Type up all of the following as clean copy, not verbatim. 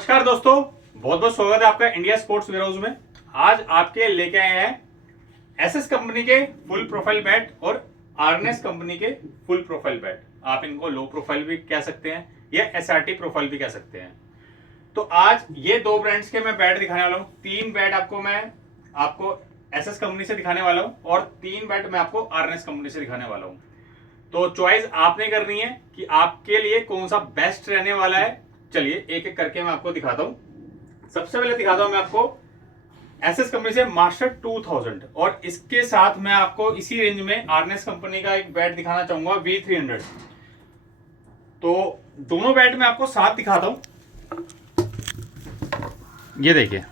नमस्कार दोस्तों, बहुत बहुत स्वागत है आपका इंडिया स्पोर्ट्स वेयरहाउस में। आज आपके लेके आए हैं एसएस कंपनी के फुल प्रोफाइल बैट और आरएनएस कंपनी के फुल प्रोफाइल बैट। आप इनको लो प्रोफाइल भी कह सकते हैं या एसआरटी प्रोफाइल भी कह सकते हैं। तो आज ये दो ब्रांड्स के मैं बैट दिखाने वाला हूँ। तीन बैट आपको एसएस कंपनी से दिखाने वाला हूँ और तीन बैट मैं आपको आरएनएस कंपनी से दिखाने वाला हूँ। तो चॉइस आपने करनी है कि आपके लिए कौन सा बेस्ट रहने वाला है। चलिए एक एक करके मैं आपको दिखाता हूं। सबसे पहले दिखाता हूं मैं आपको एसएस कंपनी से मास्टर 2000 और इसके साथ मैं आपको इसी रेंज में आरएनएस कंपनी का एक बैट दिखाना चाहूंगा V300। तो दोनों बैट मैं आपको साथ दिखाता हूं। ये देखिए,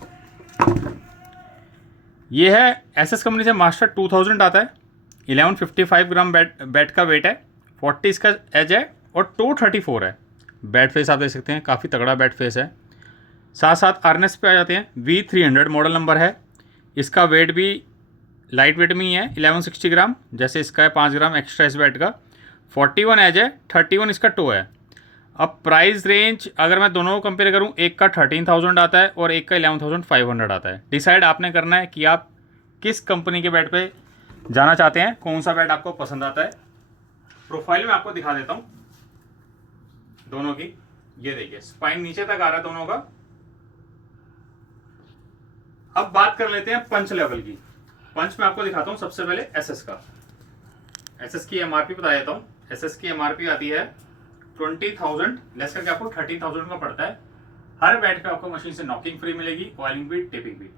ये है एसएस कंपनी से मास्टर 2000 आता है। 1155 ग्राम बैट का वेट है, 40 इसका एज है और 234 है। बैट फेस आप देख सकते हैं, काफ़ी तगड़ा बैट फेस है। साथ साथ आरएनएस पे आ जाते हैं। V300 मॉडल नंबर है। इसका वेट भी लाइट वेट में ही है, 1160 ग्राम, जैसे इसका है 5 ग्राम एक्स्ट्रा इस बैट का। 41 एज है, 31 इसका टो है। अब प्राइस रेंज अगर मैं दोनों को कंपेयर करूं, एक का 13,000 आता है और एक का 11,500 आता है। डिसाइड आपने करना है कि आप किस कंपनी के बैट पे जाना चाहते हैं, कौन सा बैट आपको पसंद आता है। प्रोफाइल में आपको दिखा देता हूं दोनों की। ये देखिए, स्पाइन नीचे तक आ रहा है दोनों का। अब बात कर लेते हैं पंच लेवल की। पंच में आपको दिखाता हूं सबसे पहले एसएस का। एसएस की एमआरपी बता देता हूं। एसएस की एमआरपी आती है 20,000, लेस करके आपको 13,000 का पड़ता है। हर बैट पे आपको मशीन से नॉकिंग फ्री मिलेगी, ऑयलिंग भी, टेपिंग भी।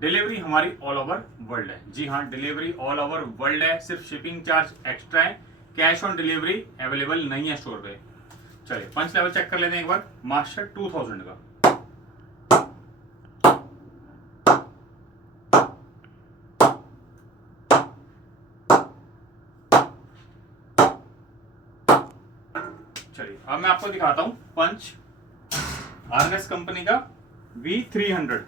डिलीवरी हमारी ऑल ओवर वर्ल्ड है। जी हाँ, डिलीवरी ऑल ओवर वर्ल्ड है। सिर्फ शिपिंग चार्ज एक्स्ट्रा है। कैश ऑन डिलीवरी अवेलेबल नहीं है स्टोर पे। चलिए पंच लेवल चेक कर लेते हैं एक बार मास्टर 2000 का। चलिए अब मैं आपको दिखाता हूं पंच आरएनएस कंपनी का V300।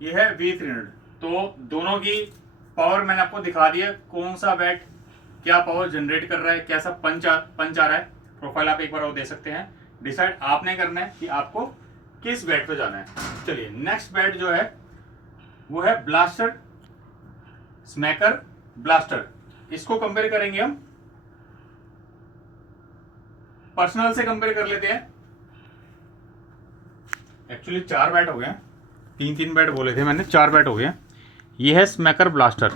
ये है V300। तो दोनों की पावर मैंने आपको दिखा दी है, कौन सा बैट क्या पावर जनरेट कर रहा है, कैसा पंच आ रहा है। प्रोफाइल आप एक बार और दे सकते हैं। डिसाइड आपने करना है कि आपको किस बैट पे जाना है। चलिए नेक्स्ट बैट जो है वो है ब्लास्टर, स्मैकर ब्लास्टर। इसको कंपेयर करेंगे हम, पर्सनल से कंपेयर कर लेते हैं। एक्चुअली 4 बैट हो गए हैं, 3 बैट बोले थे मैंने, 4 बैट हो गए हैं। ये है स्मैकर ब्लास्टर।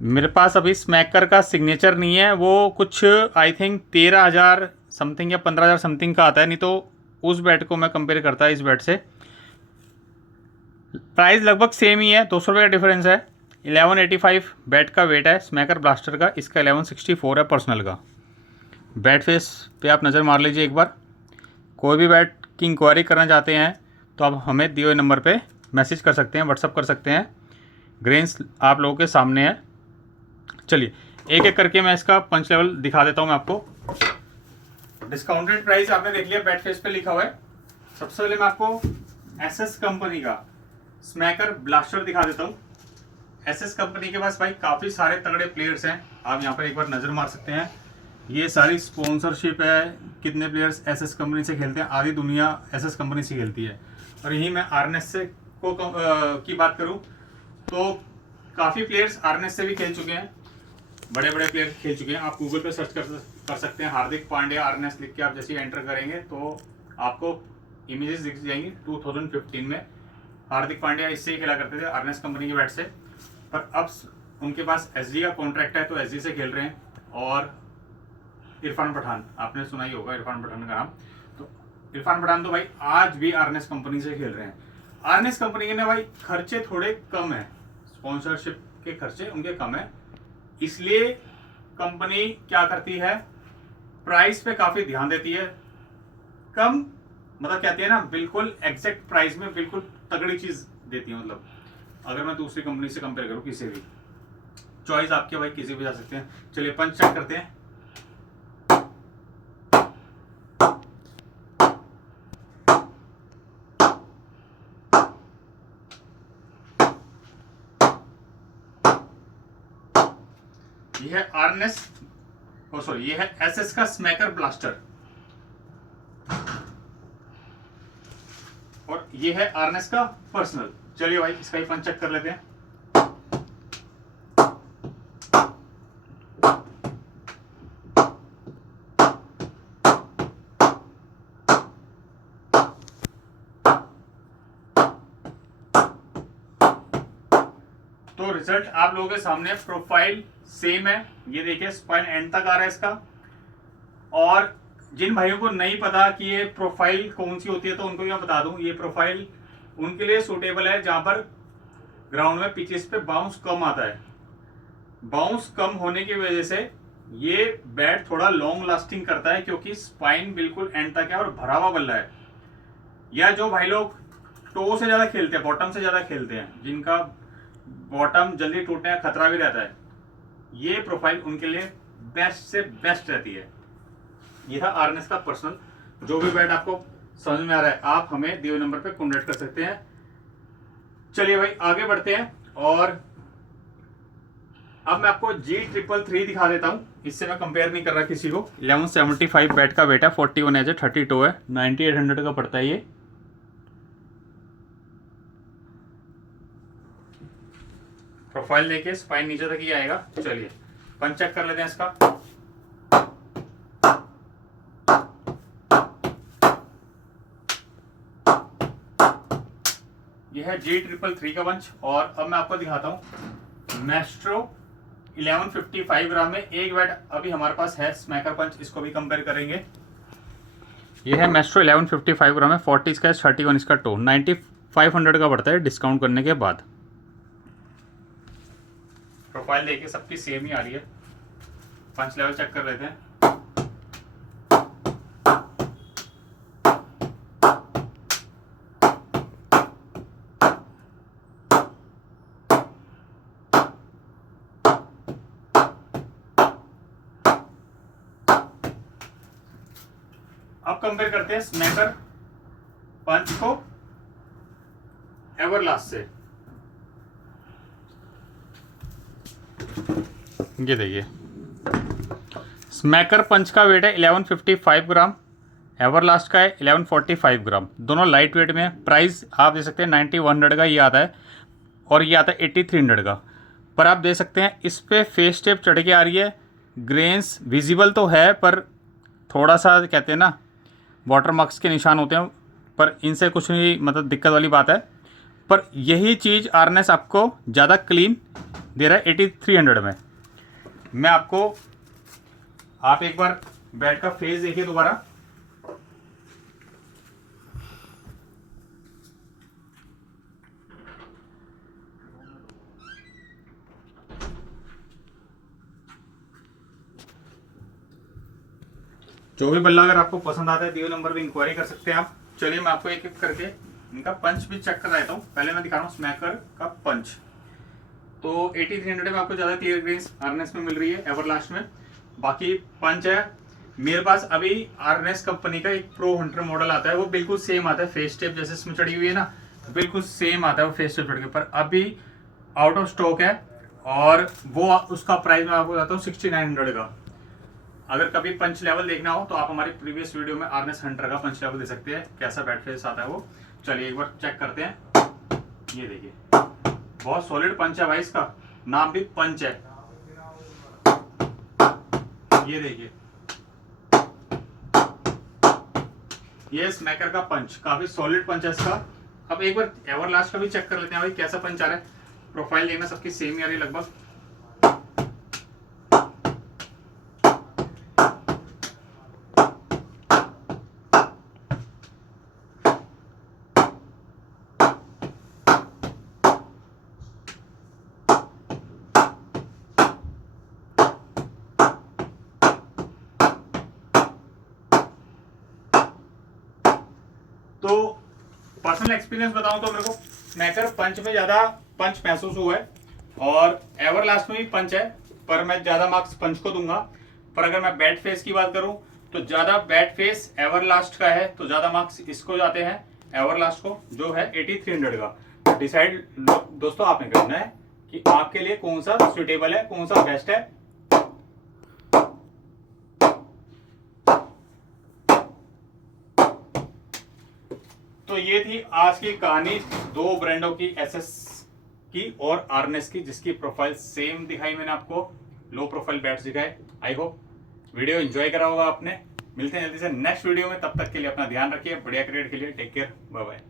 मेरे पास अभी स्मैकर का सिग्नेचर नहीं है, वो कुछ आई थिंक 13,000 समथिंग या 15,000 समथिंग का आता है। नहीं तो उस बैट को मैं कंपेयर करता है इस बैट से। प्राइस लगभग सेम ही है, 200 रुपये का डिफरेंस है। 1185 बैट का वेट है स्मैकर ब्लास्टर का, इसका 1164 है पर्सनल का। बैट फेस पे आप नज़र मार लीजिए एक बार। कोई भी बैट की इंक्वायरी करना चाहते हैं तो आप हमें दिए हुए नंबर पे मैसेज कर सकते हैं, व्हाट्सअप कर सकते हैं। ग्रेन्स आप लोगों के सामने है। चलिए एक एक करके मैं इसका पंच लेवल दिखा देता हूं मैं आपको। डिस्काउंटेड प्राइस आपने देख लिया, बैट फेस पे लिखा हुआ है। सबसे पहले मैं आपको एसएस कंपनी का स्मैकर ब्लास्टर दिखा देता हूं। एसएस कंपनी के पास भाई काफ़ी सारे तगड़े प्लेयर्स हैं, आप यहाँ पर एक बार नज़र मार सकते हैं। ये सारी स्पॉन्सरशिप है, कितने प्लेयर्स एसएस कंपनी से खेलते हैं, आधी दुनिया एसएस कंपनी से खेलती है। और यही मैं आरएनएस से की बात करूं तो काफ़ी प्लेयर्स आरएनएस से भी खेल चुके हैं, बड़े बड़े प्लेयर खेल चुके हैं। आप गूगल पे सर्च कर सकते हैं, हार्दिक पांड्या आरएनएस लिख के आप जैसे एंटर करेंगे तो आपको इमेजेस दिख जाएंगी। 2015 में हार्दिक पांड्या इससे ही खेला करते थे, आरएनएस कंपनी के बैट से। पर अब उनके पास एसजी का कॉन्ट्रैक्ट है तो एसजी से खेल रहे हैं। और इरफान पठान, आपने सुना ही होगा इरफान पठान का नाम। तो इरफान पठान तो भाई आज भी आरएनएस कंपनी से खेल रहे हैं। आरएनएस कंपनी के ना भाई खर्चे थोड़े कम है, स्पॉन्सरशिप के खर्चे उनके कम है, इसलिए कंपनी क्या करती है, प्राइस पे काफी ध्यान देती है। कम मतलब कहती है ना, बिल्कुल एग्जैक्ट प्राइस में बिल्कुल तगड़ी चीज देती है। मतलब अगर मैं दूसरी कंपनी से कंपेयर करूं किसी भी, चॉइस आपके भाई किसी भी जा सकते हैं। चलिए पंच चेक करते हैं। ये है आरएनएस, सॉरी ये है एसएस का स्मैकर ब्लास्टर, और ये है आरएनएस का पर्सनल। चलिए भाई इसका ही पंच चेक कर लेते हैं। तो रिजल्ट आप लोगों के सामने, प्रोफाइल सेम है, ये देखिए स्पाइन एंड तक आ रहा है इसका। और जिन भाइयों को नहीं पता कि ये प्रोफाइल कौन सी होती है, तो उनको मैं बता दूं, ये प्रोफाइल उनके लिए सूटेबल है जहां पर ग्राउंड में पिचेस पे बाउंस कम आता है। बाउंस कम होने की वजह से ये बैट थोड़ा लॉन्ग लास्टिंग करता है, क्योंकि स्पाइन बिल्कुल एंड तक है और भरा हुआ बल्ला है। या जो भाई लोग टो से ज्यादा खेलते हैं, बॉटम से ज्यादा खेलते हैं, जिनका बॉटम जल्दी टूटने का खतरा भी रहता है, ये प्रोफाइल उनके लिए बेस्ट से बेस्ट रहती है। ये था आरएनएस का पर्सनल। जो भी बैट आपको समझ में आ रहा है, आप हमें दिए हुए नंबर पे कॉन्टेक्ट कर सकते हैं। चलिए भाई आगे बढ़ते हैं, और अब मैं आपको G333 दिखा देता हूं। इससे मैं कंपेयर नहीं कर रहा किसी को। 1175 बैट का वेट है, 41 एज है, 32 है, 9800 का पड़ता है ये। प्रोफाइल देखिए, स्पाइन नीचे तक ही आएगा। चलिए पंच चेक कर लेते हैं इसका। यह है G333 का पंच। और अब मैं आपको दिखाता हूं मैस्ट्रो 1155 ग्राम में एक बैट अभी हमारे पास है, स्मैकर पंच, इसको भी कंपेयर करेंगे। यह है मैस्ट्रो 1155 ग्राम में, 40 इसका, 31 इसका टो, 9500 का पड़ता है डिस्काउंट करने के बाद। प्रोफाइल देखिए सबकी सेम ही आ रही है। पंच लेवल चेक कर लेते हैं। अब कंपेयर करते हैं स्मैकर पंच को एवरलास्ट से। ये देखिए स्मैकर पंच का वेट है 1155 ग्राम, एवरलास्ट का है 1145 ग्राम। दोनों लाइट वेट में है। प्राइस आप दे सकते हैं 9100 का ये आता है, और ये आता है 8300 का। पर आप दे सकते हैं इस पे फेस टेप चढ़ के आ रही है, ग्रेन्स विजिबल तो है पर थोड़ा सा कहते हैं ना वाटर मार्क्स के निशान होते हैं, पर इनसे कुछ नहीं मतलब दिक्कत वाली बात है। पर यही चीज़ आरएनएस आपको ज़्यादा क्लीन दे रहा है 8300 में। मैं आपको, आप एक बार बैट का फेस देखिए दोबारा। जो भी बल्ला अगर आपको पसंद आता है, दिए नंबर पे इंक्वायरी कर सकते हैं आप। चलिए मैं आपको एक एक करके इनका पंच भी चेक कर देता हूँ। पहले मैं दिखा रहा हूँ स्मैकर का पंच। तो 8300 में आपको ज़्यादा क्लियर ग्रेन्स आरएनएस में मिल रही है, एवरलास्ट में। बाकी पंच है मेरे पास अभी आरएनएस कंपनी का एक प्रो हंटर मॉडल आता है, वो बिल्कुल सेम आता है, फेस टेप जैसे इसमें चढ़ी हुई है ना, बिल्कुल सेम आता है वो फेस टेप चढ़ के। पर अभी आउट ऑफ स्टॉक है, और वो उसका प्राइस मैं आपको बताता हूँ 6900 का। अगर कभी पंच लेवल देखना हो तो आप हमारी प्रीवियस वीडियो में आरएनएस हंटर का पंच लेवल दे सकते हैं, कैसा बैट फेस आता है वो। चलिए एक बार चेक करते हैं। ये देखिए बहुत सॉलिड पंच है भाई, इसका नाम भी पंच है। ये देखिए ये स्मैकर का पंच, काफी सॉलिड पंच है इसका। अब एक बार एवरलास्ट का भी चेक कर लेते हैं भाई कैसा पंच आ रहा है। प्रोफाइल देखना सबकी सेम ही आ रही है लगभग। तो पर्सनल एक्सपीरियंस बताऊं तो मेरे को स्मैकर पंच में ज्यादा पंच महसूस हुआ है, और एवरलास्ट में भी पंच है, पर मैं ज्यादा मार्क्स पंच को दूंगा। पर अगर मैं बैट फेस की बात करूं तो ज्यादा बैट फेस एवरलास्ट का है, तो ज्यादा मार्क्स इसको जाते हैं, एवरलास्ट को, जो है 8300 का। डिसाइड दोस्तों आपने करना है कि आपके लिए कौन सा सुटेबल है, कौन सा बेस्ट है। तो ये थी आज की कहानी दो ब्रांडों की, एसएस की और आर्नेस की, जिसकी प्रोफाइल सेम दिखाई मैंने आपको, लो प्रोफाइल बैट्स दिखाए। आई होप वीडियो एंजॉय करा होगा आपने। मिलते हैं जल्दी से नेक्स्ट वीडियो में, तब तक के लिए अपना ध्यान रखिए, बढ़िया क्रिकेट के लिए टेक केयर, बाय बाय।